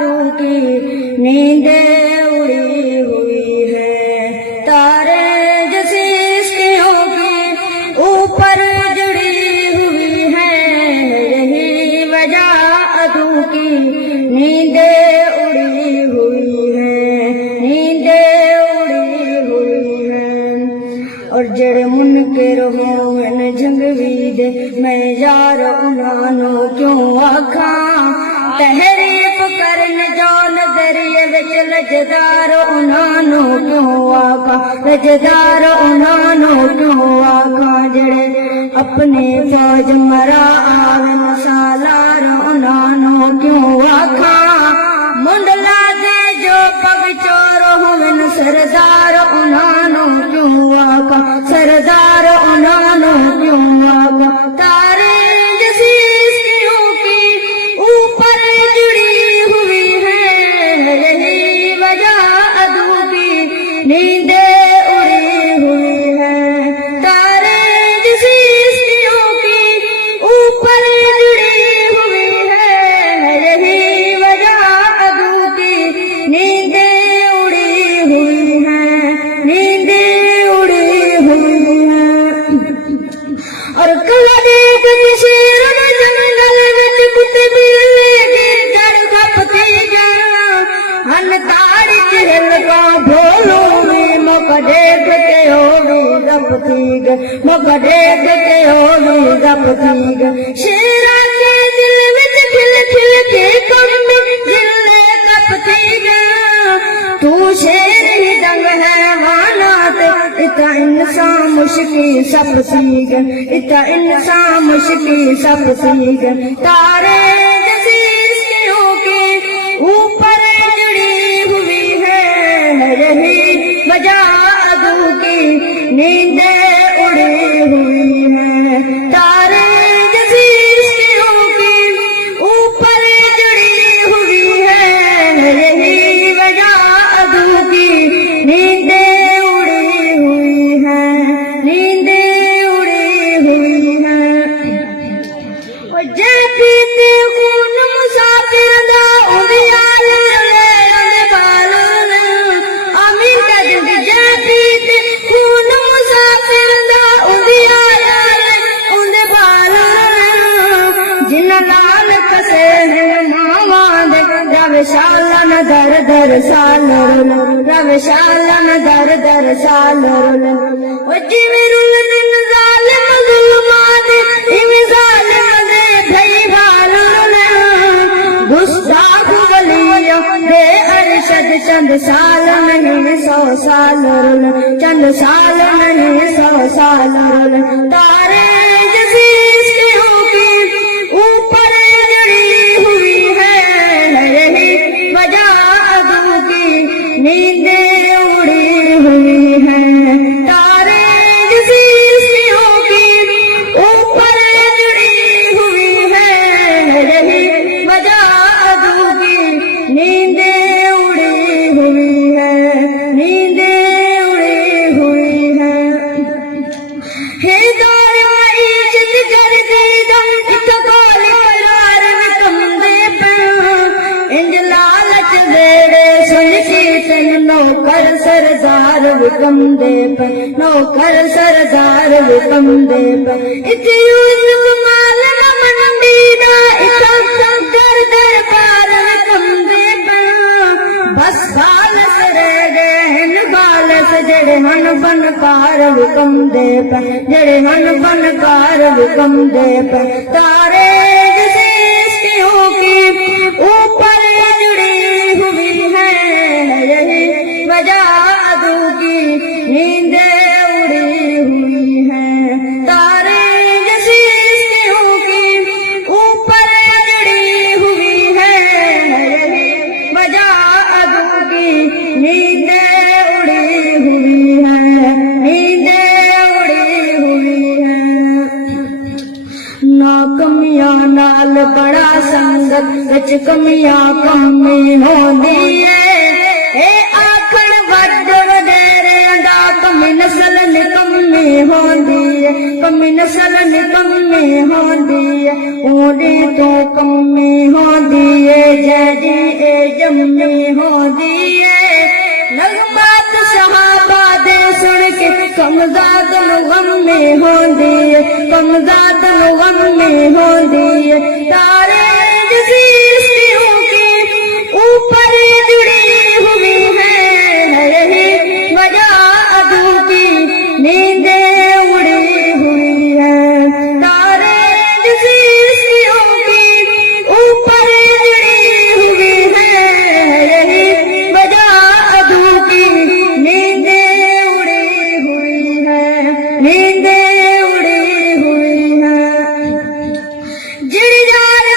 عدو کی نیندیں اڑی ہوئی ہے، تارے جیسی عشقیوں کی اوپر جڑی ہوئی ہے، یہی وجہ عدو کی نیندیں اڑی ہوئی ہے، نیندیں اڑی ہوئی ہے۔ اور جڑے منکر ہون جنگوی دے میں یار انہاں نوں کیوں آکھاں، تحریف کرن جو نظریے وچ لجدار انہاں نوں کیوں آکھاں، لجدار انہاں نوں کیوں آکھاں، جڑے اپنے فوج مرا آون سالار انہاں نوں کیوں آکھاں، منڈلا دے جو پگ چور ہون سردار انہاں نوں کیوں آکھاں، سردار انہاں نوں کیوں آکھاں، تارے جیسی عشقیوں کی اوپر جڑی ہوئی ہے، یہی وجہ عدو کی نیندیں اڑی ہوئی ہے، تارے جیسی عشقیوں کی اوپر جڑی ہوئی ہے، یہی وجہ عدو کی نیندیں اڑی ہوئی ہے، نیندیں اڑی ہوئی ہے۔ اور کلا دیکھ شیر جنگل وچ کتے بلے گدڑ کھپتی جان، ہن تاڑی چہل کا بھولو وی موقع دیکھ کے ہووی دپتی گئے، موقع دیکھ کے ہووی دپتی گئے، شیراں کے دل وچ کھل کھل کے کم جلے کپتی گئے، تو شیر ہی دنگ حیوانات اتا انسان مشکی سپتی گئے، اتا انسان مشکی سپتی گئے، تارے جیسی عشقیوں کی اوپر جڑی ہوئی ہے، یہی وجہ عدو کی نیندیں اڑی ہوئی ہے، تارے جیسی عشقیوں کی اوپر جڑی ہوئی ہے، یہی وجہ عدو کی نیندیں اڑی ہوئی ہے، نیندیں اڑی ہوئی ہے۔ اور جے پیتے خون مسافر دا اندیال لے بال آمین کہہ دیں، جے پیتے خون مسافر دا اندیال اندے بال، جنہ لال کسے ہیں ماواں دے رو شالن در در سال رو شالن در در سال، او جویں رول دن ظالم ظلماں دے ایویں ظالم دے بھئی حال، گستاخ ولیوں دے ارشد چند سال نہیں 100 سال، چند سال نہیں 100 سال، تارے جیسی عشقیوں کی اوپر جڑی ہوئی ہے، یہی وجہ عدو کی نیندیں اڑی ہوئی ہے، تارے جیسی عشقیوں کی اوپر جڑی ہوئی ہے، یہی وجہ عدو کی نیندیں اڑی ہوئی ہے، نیندیں اڑی ہوئی ہے۔ دور معیشت گردیدہ ایک کال قرار وکم دے پیا، انج لالچ دیڑے سن کی تن نوکر سردار وکم دے پیا، نوکر سردار وکم دے پیا، اتے یوسف مالم منڈی دا ایک در دربار وکم دے پیا، بس خالص رہ گئے ہن خالص جڑے ہن فنکار وکم دے پیا، جڑے ہن فنکار وکم دے پیا، تارے جیسی عشقیوں کی اوپر جڑی ہوئی ہے، یہی وجہ عدو کی نیندیں اڑی ہوئی ہے، تارے جیسی عشقیوں کی اوپر جڑی ہوئی ہے، یہی وجہ عدو کی نیندیں اڑی ہوئی ہے، نیندیں اڑی ہوئی ہے۔ ناکمیاں نال بڑا سنگت وچ کمیاں کمی ہوندی ہے، اے آکھن ود وڈیرے دا کمی نسل نکمی ہوندی ہے، کمی نسل نکمی ہوندی ہے، اونی تو کمی ہوندی ہے، جے دی اے جمے ہو دیے نغمات صحابہ دے سن کے کمزاد غم میں ہو دیے کمزاد غم میں ہو دیے تارے جزیروں کے اوپر جڑی ہوئی ہے یہی وجہ عدو کی نیندیں اڑی ہوئی ہے تارے جزیروں کے اوپر جڑی ہوئی ہے یہی وجہ عدو کی نیندیں اڑی ہوئی ہے نیندیں اڑی ہوئی ہے جڑ جار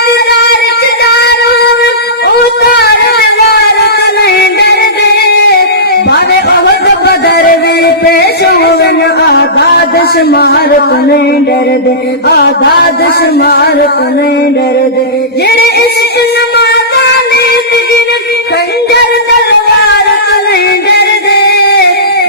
آداد شمار کو نہیں ڈر دے آداد شمار کو نہیں ڈر دے جڑے عشق نمازاں نیت گن خنجر تلوار کو نہیں ڈر دے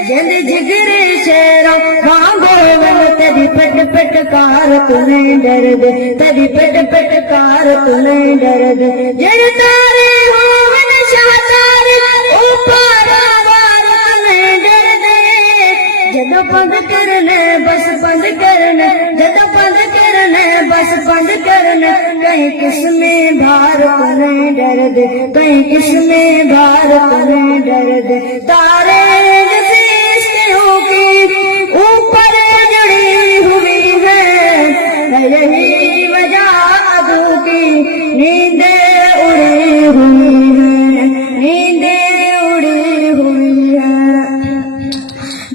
جند جگر شیروں وانگو ون تیری پٹ پٹ کار کو نہیں ڈر دے تیری پٹ پٹ کار کو نہیں ڈر دے جڑ تارے ہوون شاہ تارے اوپر وار کو نہیں ڈر دے جدو بند کرنے بس بند کرنے جدو بند کرنے بس بند کرنے کہیں قسمیں بھار کو نہیں ڈر دے کہیں قسمیں بھار کو نہیں ڈر دے تارے جیسے عشقوں کی اوپر جڑی ہوئی ہے یہی وجہ عدو کی نیندیں اڑی ہوئی ہے نیندیں اڑی ہوئی ہے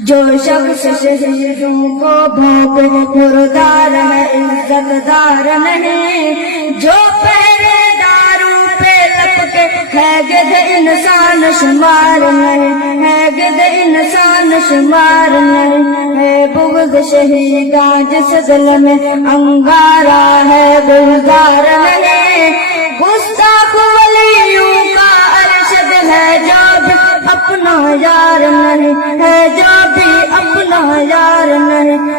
جو شخص شہیدوں کو بھونکے مردار ہے عزت دار نہیں جو پہرے داروں پہ لپکے ہے گد انسان شمار نہیں ہے گد انسان شمار نہیں ہے بغض شہیداں جس دل میں انگارا ہے گلزار نہیں گستاخ ولیوں کا ارشد ہے جو بھی اپنا یار نہیں ہے جو بھی اپنا یار نہیں